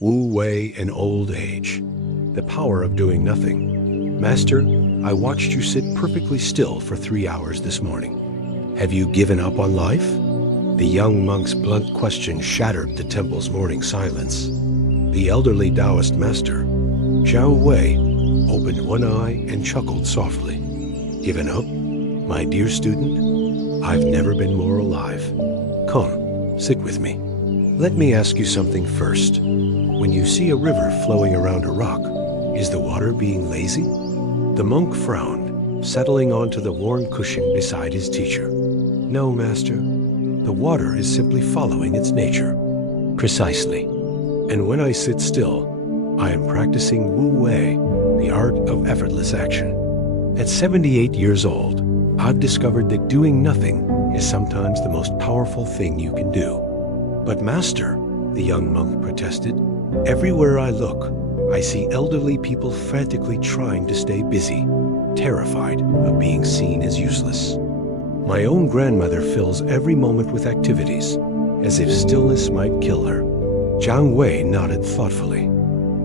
Wu Wei in old age. The power of doing nothing. Master, I watched you sit perfectly still for 3 hours this morning. Have you given up on life? The young monk's blunt question shattered the temple's morning silence. The elderly Taoist master, Wu Wei, opened one eye and chuckled softly. Given up? My dear student, I've never been more alive. Come, sit with me. Let me ask you something first. When you see a river flowing around a rock, is the water being lazy? The monk frowned, settling onto the worn cushion beside his teacher. No, master. The water is simply following its nature. Precisely. And when I sit still, I am practicing Wu Wei, the art of effortless action. At 78 years old, I've discovered that doing nothing is sometimes the most powerful thing you can do. But master, the young monk protested, everywhere I look, I see elderly people frantically trying to stay busy, terrified of being seen as useless. My own grandmother fills every moment with activities, as if stillness might kill her. Wu Wei nodded thoughtfully.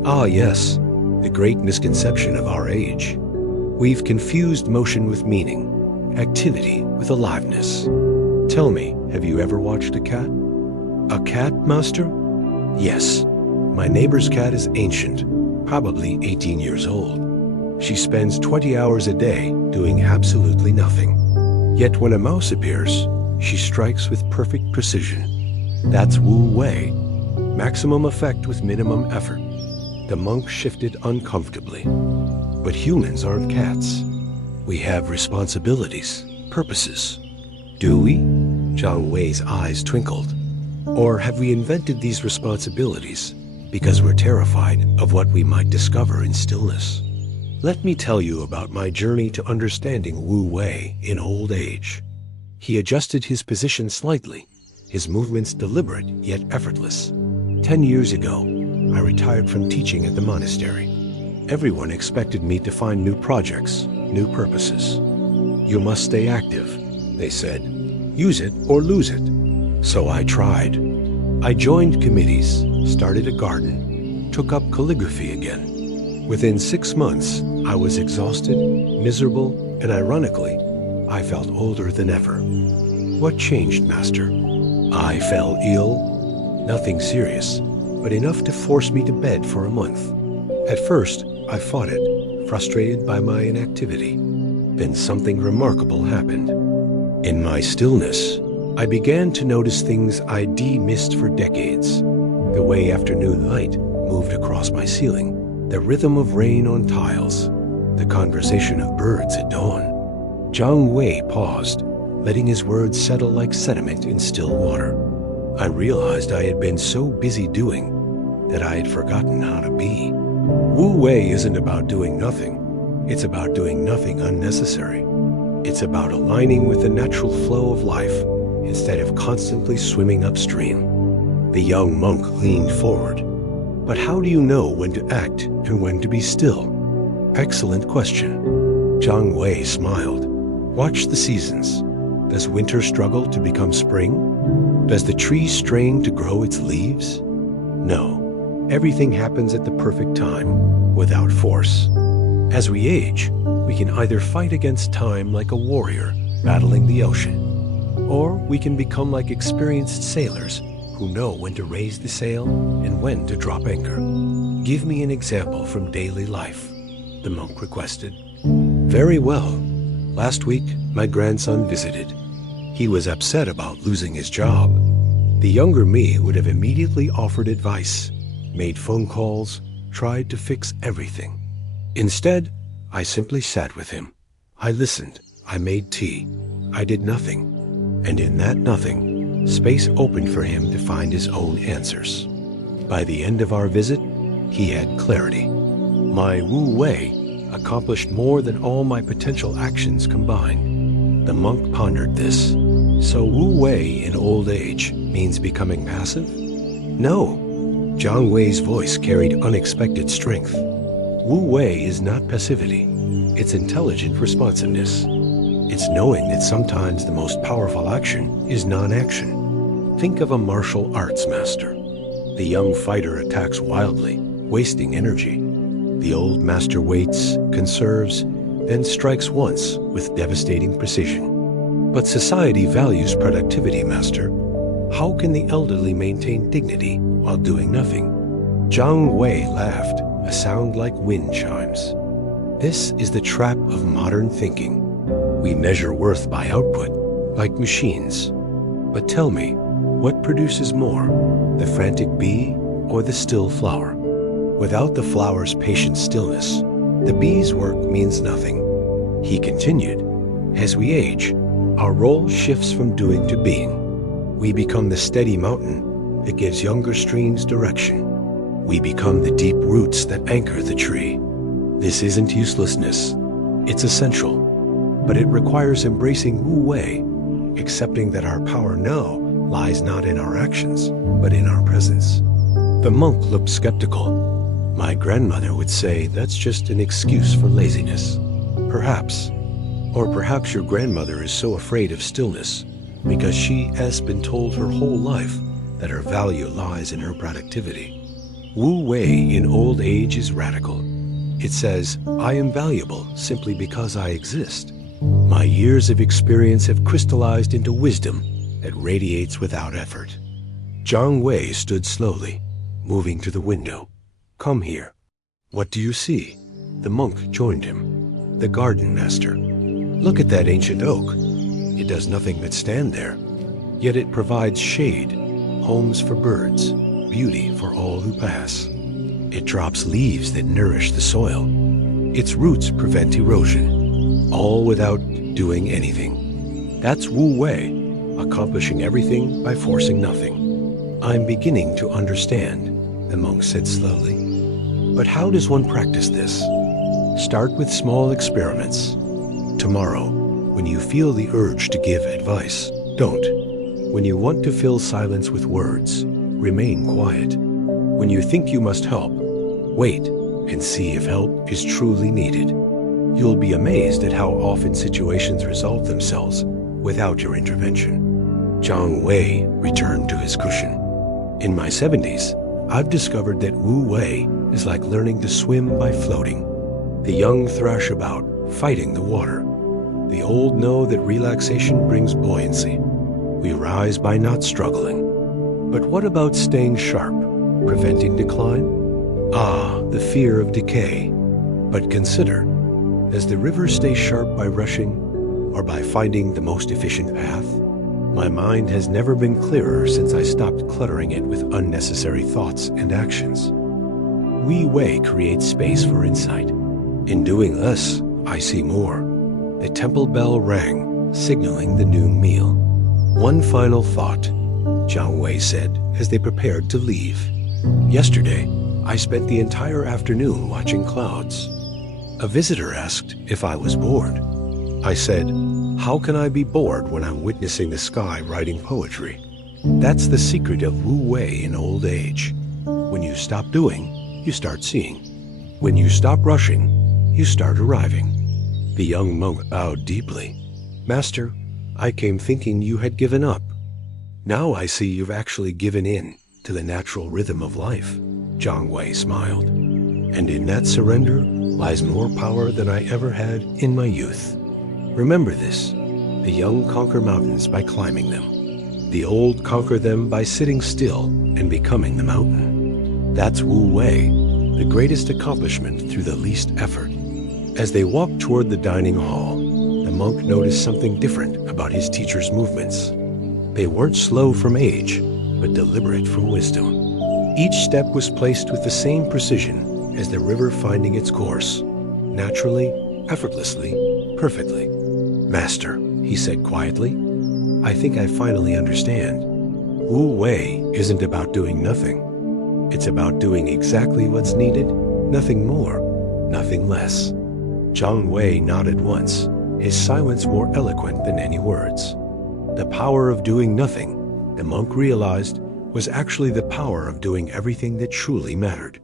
Ah, yes, the great misconception of our age. We've confused motion with meaning, activity with aliveness. Tell me, have you ever watched a cat? A cat, master? Yes. My neighbor's cat is ancient, probably 18 years old. She spends 20 hours a day doing absolutely nothing. Yet when a mouse appears, she strikes with perfect precision. That's Wu Wei. Maximum effect with minimum effort. The monk shifted uncomfortably. But humans aren't cats. We have responsibilities, purposes. Do we? Wu Wei's eyes twinkled. Or have we invented these responsibilities because we're terrified of what we might discover in stillness? Let me tell you about my journey to understanding Wu Wei in old age. He adjusted his position slightly, his movements deliberate yet effortless. 10 years ago, I retired from teaching at the monastery. Everyone expected me to find new projects, new purposes. You must stay active, they said. Use it or lose it. So I tried. I joined committees, started a garden, took up calligraphy again. Within 6 months, I was exhausted, miserable, and ironically, I felt older than ever. What changed, master? I fell ill. Nothing serious, but enough to force me to bed for a month. At first, I fought it, frustrated by my inactivity. Then something remarkable happened. In my stillness, I began to notice things I'd missed for decades. The way afternoon light moved across my ceiling, the rhythm of rain on tiles, the conversation of birds at dawn. Wu Wei paused, letting his words settle like sediment in still water. I realized I had been so busy doing that I had forgotten how to be. Wu Wei isn't about doing nothing. It's about doing nothing unnecessary. It's about aligning with the natural flow of life instead of constantly swimming upstream. The young monk leaned forward. But how do you know when to act and when to be still? Excellent question. Wu Wei smiled. Watch the seasons. Does winter struggle to become spring? Does the tree strain to grow its leaves? No. Everything happens at the perfect time, without force. As we age, we can either fight against time like a warrior battling the ocean, or we can become like experienced sailors who know when to raise the sail and when to drop anchor. Give me an example from daily life, the monk requested. Very well. Last week, my grandson visited. He was upset about losing his job. The younger me would have immediately offered advice, made phone calls, tried to fix everything. Instead, I simply sat with him. I listened. I made tea. I did nothing. And in that nothing, space opened for him to find his own answers. By the end of our visit, he had clarity. My Wu Wei accomplished more than all my potential actions combined. The monk pondered this. So Wu Wei in old age means becoming passive? No. Wu Wei's voice carried unexpected strength. Wu Wei is not passivity. It's intelligent responsiveness. It's knowing that sometimes the most powerful action is non-action. Think of a martial arts master. The young fighter attacks wildly, wasting energy. The old master waits, conserves, then strikes once with devastating precision. But society values productivity, Master. How can the elderly maintain dignity while doing nothing? Wu Wei laughed, a sound like wind chimes. This is the trap of modern thinking. We measure worth by output, like machines. But tell me, what produces more, the frantic bee or the still flower? Without the flower's patient stillness, the bee's work means nothing. He continued, as we age, our role shifts from doing to being. We become the steady mountain that gives younger streams direction. We become the deep roots that anchor the tree. This isn't uselessness, it's essential. But it requires embracing Wu Wei, accepting that our power now lies not in our actions, but in our presence. The monk looked skeptical. My grandmother would say that's just an excuse for laziness. Perhaps. Or perhaps your grandmother is so afraid of stillness because she has been told her whole life that her value lies in her productivity. Wu Wei in old age is radical. It says, I am valuable simply because I exist. My years of experience have crystallized into wisdom that radiates without effort. Wu Wei stood slowly, moving to the window. Come here. What do you see? The monk joined him. The garden, Master. Look at that ancient oak. It does nothing but stand there. Yet it provides shade, homes for birds, beauty for all who pass. It drops leaves that nourish the soil. Its roots prevent erosion, all without doing anything. That's Wu Wei, accomplishing everything by forcing nothing. I'm beginning to understand, the monk said slowly. But how does one practice this? Start with small experiments. Tomorrow, when you feel the urge to give advice, don't. When you want to fill silence with words, remain quiet. When you think you must help, wait and see if help is truly needed. You'll be amazed at how often situations resolve themselves without your intervention. Wu Wei returned to his cushion. In my 70s, I've discovered that Wu Wei is like learning to swim by floating. The young thrash about, fighting the water. The old know that relaxation brings buoyancy. We rise by not struggling. But what about staying sharp, preventing decline? Ah, the fear of decay. But consider, does the river stay sharp by rushing or by finding the most efficient path? My mind has never been clearer since I stopped cluttering it with unnecessary thoughts and actions. Wu Wei creates space for insight. In doing this, I see more. The temple bell rang, signaling the noon meal. One final thought, Wu Wei said as they prepared to leave. Yesterday, I spent the entire afternoon watching clouds. A visitor asked if I was bored. I said, how can I be bored when I'm witnessing the sky writing poetry? That's the secret of Wu Wei in old age. When you stop doing, you start seeing. When you stop rushing, you start arriving. The young monk bowed deeply. Master, I came thinking you had given up. Now I see you've actually given in to the natural rhythm of life. Wu Wei smiled. And in that surrender lies more power than I ever had in my youth. Remember this, the young conquer mountains by climbing them. The old conquer them by sitting still and becoming the mountain. That's Wu Wei, the greatest accomplishment through the least effort. As they walked toward the dining hall, the monk noticed something different about his teacher's movements. They weren't slow from age, but deliberate from wisdom. Each step was placed with the same precision as the river finding its course, naturally, effortlessly, perfectly. Master, he said quietly, I think I finally understand. Wu Wei isn't about doing nothing. It's about doing exactly what's needed, nothing more, nothing less. Wu Wei nodded once, his silence more eloquent than any words. The power of doing nothing, the monk realized, was actually the power of doing everything that truly mattered.